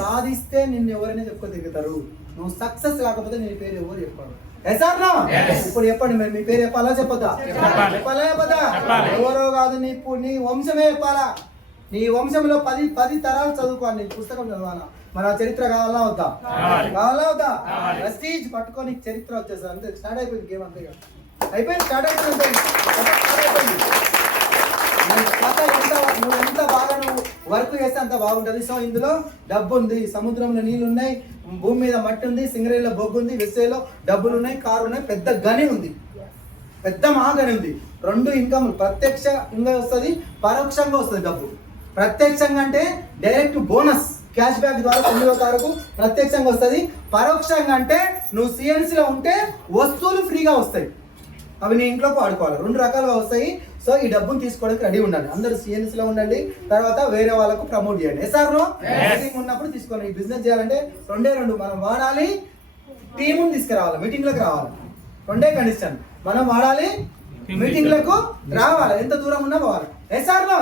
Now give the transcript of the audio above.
సాధిస్తే నిన్ను ఎవరైనా చెప్పుకో తిరుగుతారు. నువ్వు సక్సెస్ కాకపోతే నీ పేరు ఎవరు చెప్పారు? ఎసార్నా? ఇప్పుడు చెప్పండి, మరి మీ పేరు చెప్పాలా చెప్పొద్దా? చెప్పాలా చెప్పదా? ఎవరో కాదు, నీ వంశమే చెప్పాలా. నీ వంశంలో 10 తరాలు చదువుకోవాలి, నీ పుస్తకం చదవాలా. మరి ఆ చరిత్ర కావాలా వద్దా? కావాలా వద్దా? ప్రెస్టీజ్ పట్టుకొని చరిత్ర వచ్చేసా అంతే. స్టార్ట్ అయిపోయింది గేమ్, అంతే అయిపోయింది. స్టార్ట్ అయిపోయింది. నువ్వు ఎంత బాగా నువ్వు వర్క్ చేస్తే అంత బాగుంటుంది. సో ఇందులో డబ్బు ఉంది, సముద్రంలో నీళ్ళు ఉన్నాయి, భూమి మీద మట్టి ఉంది, సింగరేలో బొగ్గు ఉంది, విసేలో డబ్బులు ఉన్నాయి, కారు ఉన్నాయి, పెద్ద గని ఉంది, పెద్ద మహాగని ఉంది. 2 ఇన్కమ్ ప్రత్యక్షంగా వస్తుంది, పరోక్షంగా వస్తుంది. డబ్బు ప్రత్యక్షంగా అంటే డైరెక్ట్ బోనస్ క్యాష్ బ్యాక్ ద్వారా 9వ తారీఖు ప్రత్యక్షంగా వస్తుంది. పరోక్షంగా అంటే నువ్వు సిఎన్సీలో ఉంటే వస్తువులు ఫ్రీగా వస్తాయి, అవి నీ ఇంట్లోకి వాడుకోవాలి. 2 రకాలుగా వస్తాయి. సో ఈ డబ్బును తీసుకోవడానికి రెడీ ఉండండి, అందరూ సిఎన్సీలో ఉండండి. తర్వాత వేరే వాళ్ళకు ప్రమోట్ చేయండి. ఎస్ఆర్లో మీటింగ్ ఉన్నప్పుడు తీసుకోండి. ఈ బిజినెస్ చేయాలంటే 2 మనం వాడాలి, టీముని తీసుకురావాలి, మీటింగ్లకు రావాలి. 2 కండిషన్, మనం వాడాలి, మీటింగ్లకు రావాలి, ఎంత దూరం ఉన్నా పోవాలి. ఎస్ఆర్లో